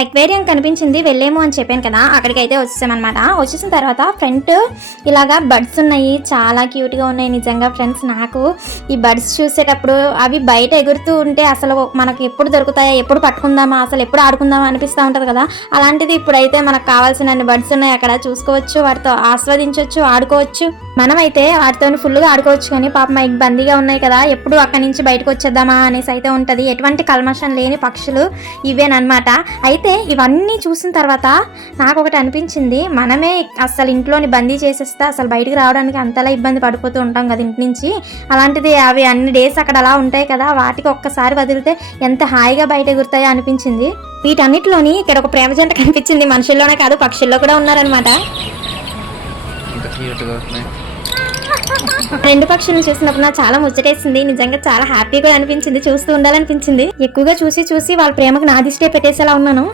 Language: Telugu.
అక్వేరియం కనిపించింది, వెళ్ళేమో అని చెప్పాను కదా, అక్కడికి అయితే వచ్చేసామన్నమాట. వచ్చేసిన తర్వాత ఫ్రంట్ ఇలాగా బర్డ్స్ ఉన్నాయి, చాలా క్యూట్గా ఉన్నాయి నిజంగా ఫ్రెండ్స్. నాకు ఈ బర్డ్స్ చూసేటప్పుడు అవి బయట ఎగురుతూ ఉంటే అసలు మనకు ఎప్పుడు దొరుకుతాయా, ఎప్పుడు పట్టుకుందామా, అసలు ఎప్పుడు ఆడుకుందామా అనిపిస్తూ ఉంటుంది కదా. అలాంటిది ఇప్పుడైతే మనకు కావాల్సిన బర్డ్స్ ఉన్నాయి, అక్కడ చూసుకోవచ్చు, వాటితో ఆస్వాదించవచ్చు, ఆడుకోవచ్చు. మనమైతే వాటితో ఫుల్గా ఆడుకోవచ్చు. కానీ పాప మైక్ బందీగా ఉన్నాయి కదా, ఎప్పుడు అక్కడి నుంచి బయటకు వచ్చేద్దామా అనేసి అయితే ఉంటుంది. ఎటువంటి కల్మషం లేని పక్షులు ఇవేనమాట. అయితే ఇవన్నీ చూసిన తర్వాత నాకు ఒకటి అనిపించింది, మనమే అసలు ఇంట్లోని బందీ చేసేస్తే అసలు బయటకు రావడానికి అంతలా ఇబ్బంది పడిపోతూ ఉంటాం కదా ఇంటి నుంచి. అలాంటిది అవి అన్ని డేస్ అక్కడ అలా ఉంటాయి కదా, వాటికి ఒక్కసారి వదిలితే ఎంత హాయిగా బయట ఎగురుతాయో అనిపించింది. వీటన్నిటిలోని ఇక్కడ ఒక ప్రేమ జంట కనిపించింది. మనుషుల్లోనే కాదు, పక్షుల్లో కూడా ఉన్నారనమాట. రెండు పక్షులను చూసినప్పుడు నాకు చాలా ముచ్చటేసింది, నిజంగా చాలా హ్యాపీగా అనిపించింది, చూస్తూ ఉండాలనిపించింది. ఎక్కువగా చూసి వాళ్ళ ప్రేమకు నా దిష్టే పెట్టేసేలా ఉన్నాను.